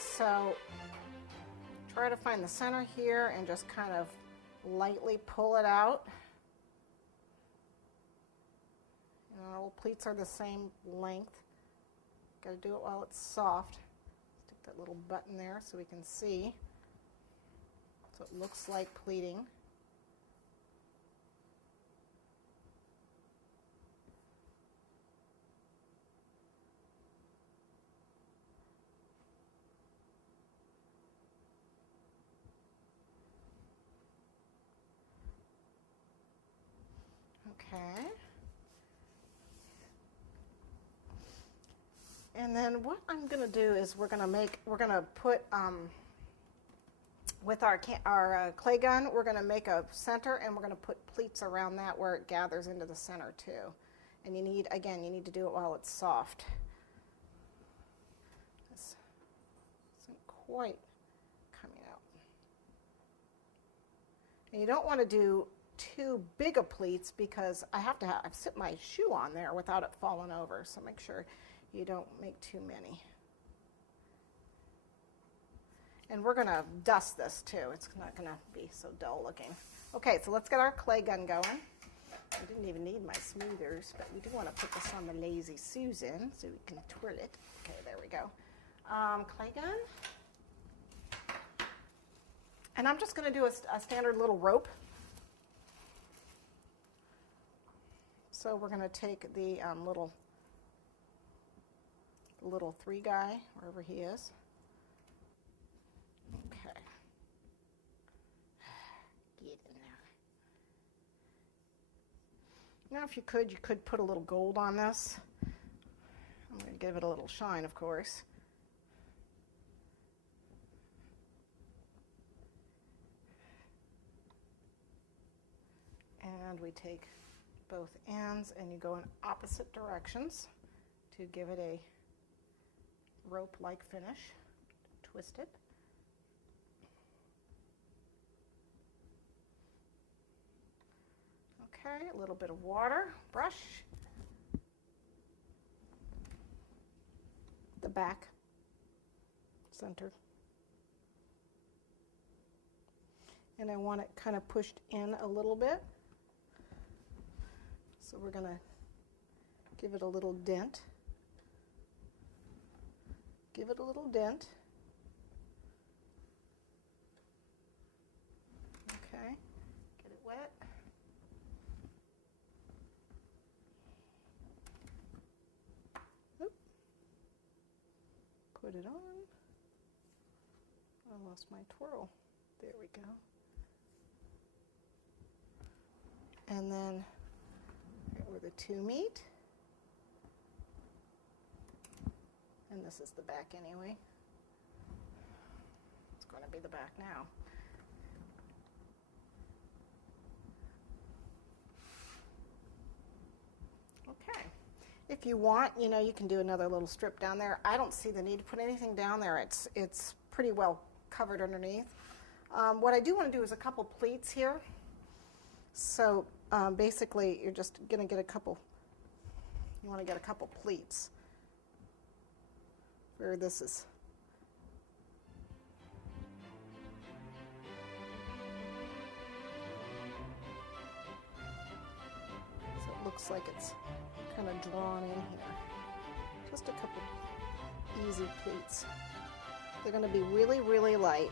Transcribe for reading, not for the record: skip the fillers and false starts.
so try to find the center here and just kind of lightly pull it out. You know, all pleats are the same length. Got to do it while it's soft. Stick that little button there so we can see. So it looks like pleating. Okay. And then what I'm going to do is we're going to put, with our clay gun, we're going to make a center and we're going to put pleats around that where it gathers into the center too. And you need to do it while it's soft. This isn't quite coming out. And you don't want to do too big of pleats because I've sit my shoe on there without it falling over, so make sure you don't make too many. And we're going to dust this too. It's not going to be so dull looking. Okay, so let's get our clay gun going. I didn't even need my smoothers, but we do want to put this on the Lazy Susan so we can twirl it. Okay, there we go. Clay gun. And I'm just going to do a standard little rope. So we're going to take the little 3 guy, wherever he is. Okay. Get in there. Now if you could put a little gold on this. I'm going to give it a little shine, of course. And we take both ends and you go in opposite directions to give it a rope-like finish. Twist it. Okay, a little bit of water, brush. The back, center. And I want it kind of pushed in a little bit. So we're going to give it a little dent. Give it a little dent. Okay, get it wet. Oop. Put it on. I lost my twirl. There we go. And then where the 2 meet. And this is the back anyway. It's going to be the back now. Okay. If you want, you can do another little strip down there. I don't see the need to put anything down there. It's pretty well covered underneath. What I do want to do is a couple pleats here. So basically, you're just going to get you want to get a couple pleats where this is. So it looks like it's kind of drawn in here. Just a couple easy pleats. They're going to be really, really light.